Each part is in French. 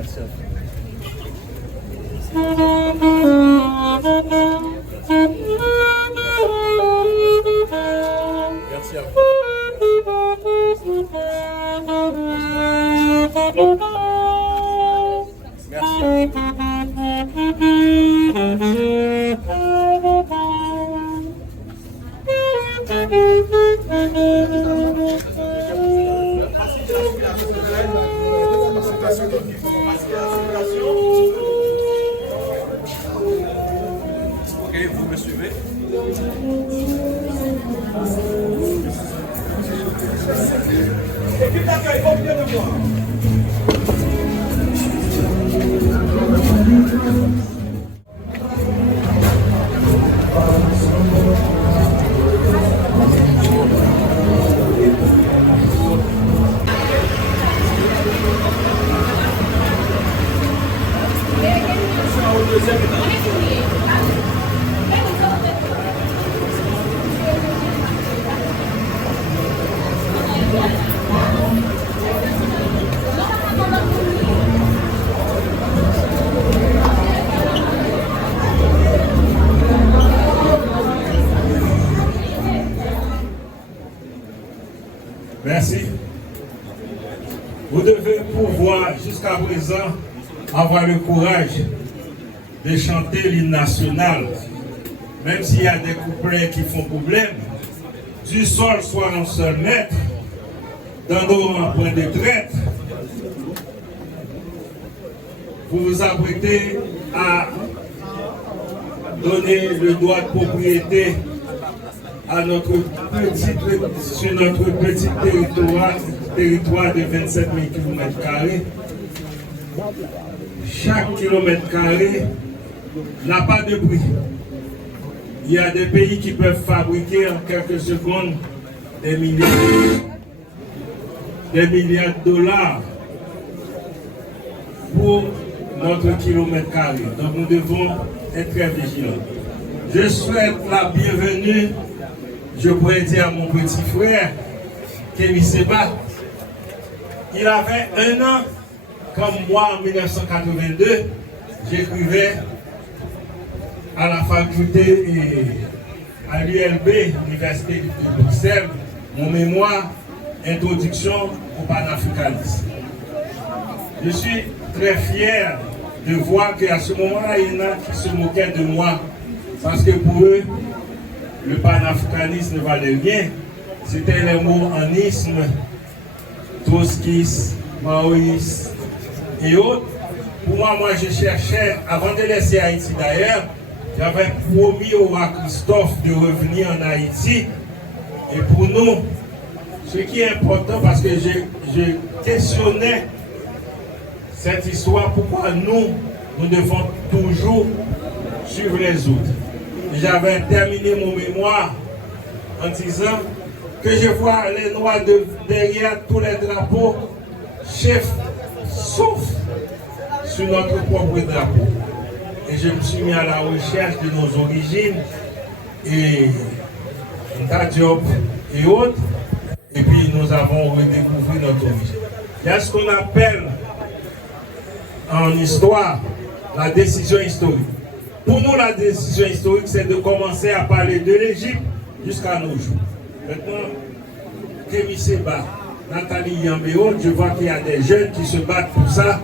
Merci. Merci à vous. Merci. Ok, vous me suivez. Équipe d'accueil, au milieu de moi. Merci. Vous devez pouvoir, jusqu'à présent, avoir le courage de chanter l'hymne national, même s'il y a des couplets qui font problème. Du sol soit un seul maître, dans nos points de traite. Vous vous apprêtez à donner le droit de propriété à sur notre petit territoire de 27 000 km². Chaque kilomètre carré n'a pas de prix. Il y a des pays qui peuvent fabriquer en quelques secondes des milliards de dollars pour notre kilomètre carré. Donc nous devons être très vigilants. Je souhaite la bienvenue, je pourrais dire, à mon petit frère, Kémy Seba. Il avait 1 an, comme moi en 1982, j'écrivais à la faculté et à l'ULB, Université de Bruxelles, mon mémoire, Introduction au panafricanisme. Je suis très fier de voir qu'à ce moment-là, il y en a qui se moquaient de moi, parce que pour eux, le panafricanisme ne valait rien. C'était les mots en isme, Trotskyisme, maoïsme et autres. Pour moi, je cherchais, avant de laisser Haïti d'ailleurs, j'avais promis au roi Christophe de revenir en Haïti. Et pour nous, ce qui est important, parce que je questionnais cette histoire, pourquoi nous devons toujours suivre les autres. J'avais terminé mon mémoire en disant que je vois les Noirs derrière tous les drapeaux, chefs, sauf sur notre propre drapeau. Et je me suis mis à la recherche de nos origines, et Diop et autres, et puis nous avons redécouvert notre origine. Il y a ce qu'on appelle en histoire la décision historique. Pour nous, la décision historique, c'est de commencer à parler de l'Égypte jusqu'à nos jours. Maintenant, Kémy Seba, Nathalie Yambéo, je vois qu'il y a des jeunes qui se battent pour ça.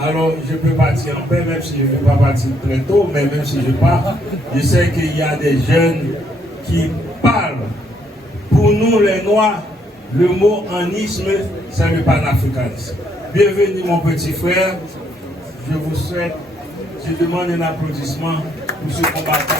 Alors, je peux partir en paix, même si je ne vais pas partir très tôt, mais même si je pars, je sais qu'il y a des jeunes qui parlent. Pour nous, les Noirs, le mot anisme, c'est le panafricanisme. Bienvenue, mon petit frère. Je vous souhaite, je demande un applaudissement pour ce combattant.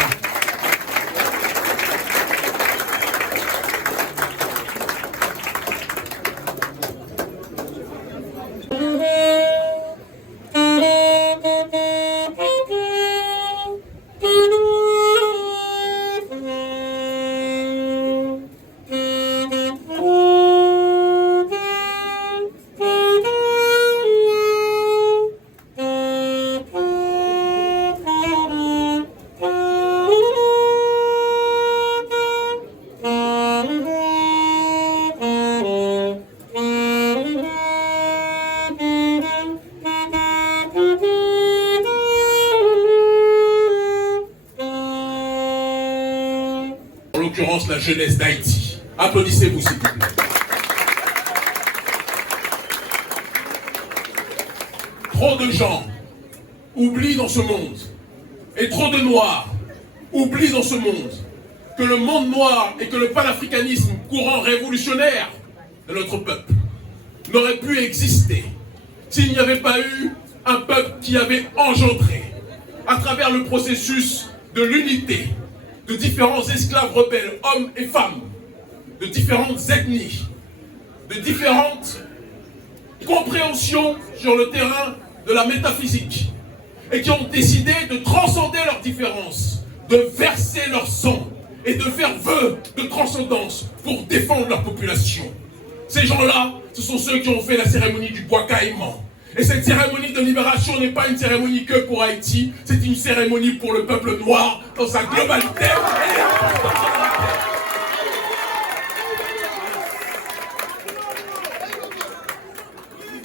l'espérance, la jeunesse d'Haïti. Applaudissez-vous, s'il vous plaît. Trop de gens oublient dans ce monde, et trop de Noirs oublient dans ce monde, que le monde noir et que le panafricanisme, courant révolutionnaire de notre peuple, n'aurait pu exister s'il n'y avait pas eu un peuple qui avait engendré, à travers le processus de l'unité, de différents esclaves rebelles, hommes et femmes, de différentes ethnies, de différentes compréhensions sur le terrain de la métaphysique, et qui ont décidé de transcender leurs différences, de verser leur sang et de faire vœu de transcendance pour défendre leur population. Ces gens-là, ce sont ceux qui ont fait la cérémonie du bois caïman. Et cette cérémonie de libération n'est pas une cérémonie que pour Haïti, c'est une cérémonie pour le peuple noir dans sa globalité.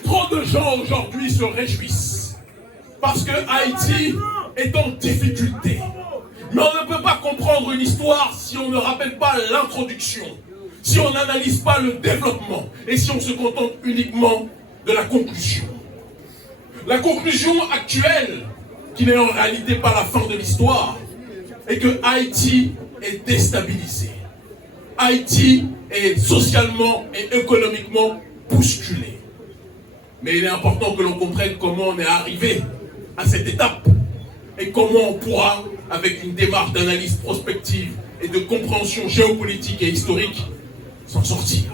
Trop de gens aujourd'hui se réjouissent parce que Haïti est en difficulté. Mais on ne peut pas comprendre une histoire si on ne rappelle pas l'introduction, si on n'analyse pas le développement et si on se contente uniquement de la conclusion. La conclusion actuelle, qui n'est en réalité pas la fin de l'histoire, est que Haïti est déstabilisé. Haïti est socialement et économiquement bousculé. Mais il est important que l'on comprenne comment on est arrivé à cette étape et comment on pourra, avec une démarche d'analyse prospective et de compréhension géopolitique et historique, s'en sortir.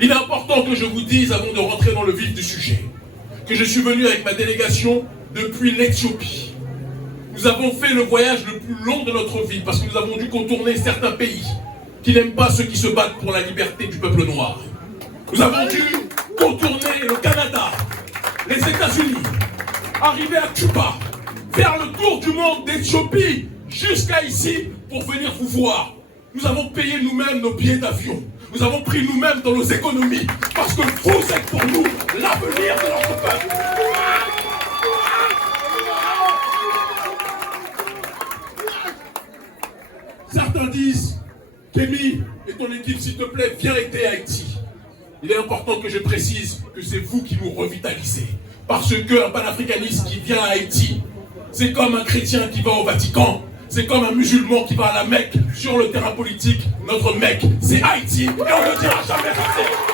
Il est important que je vous dise, avant de rentrer dans le vif du sujet, que je suis venu avec ma délégation depuis l'Éthiopie. Nous avons fait le voyage le plus long de notre vie parce que nous avons dû contourner certains pays qui n'aiment pas ceux qui se battent pour la liberté du peuple noir. Nous avons dû contourner le Canada, les États-Unis, arriver à Cuba, faire le tour du monde d'Éthiopie jusqu'à ici pour venir vous voir. Nous avons payé nous-mêmes nos billets d'avion. Nous avons pris nous-mêmes dans nos économies parce que vous êtes pour nous l'avenir de notre peuple. Certains disent, Kémy et ton équipe, s'il te plaît, viens aider Haïti. Il est important que je précise que c'est vous qui nous revitalisez. Parce qu'un panafricaniste qui vient à Haïti, c'est comme un chrétien qui va au Vatican. C'est comme un musulman qui va à la Mecque. Sur le terrain politique, notre Mecque, c'est Haïti. Et on ne dira jamais assez.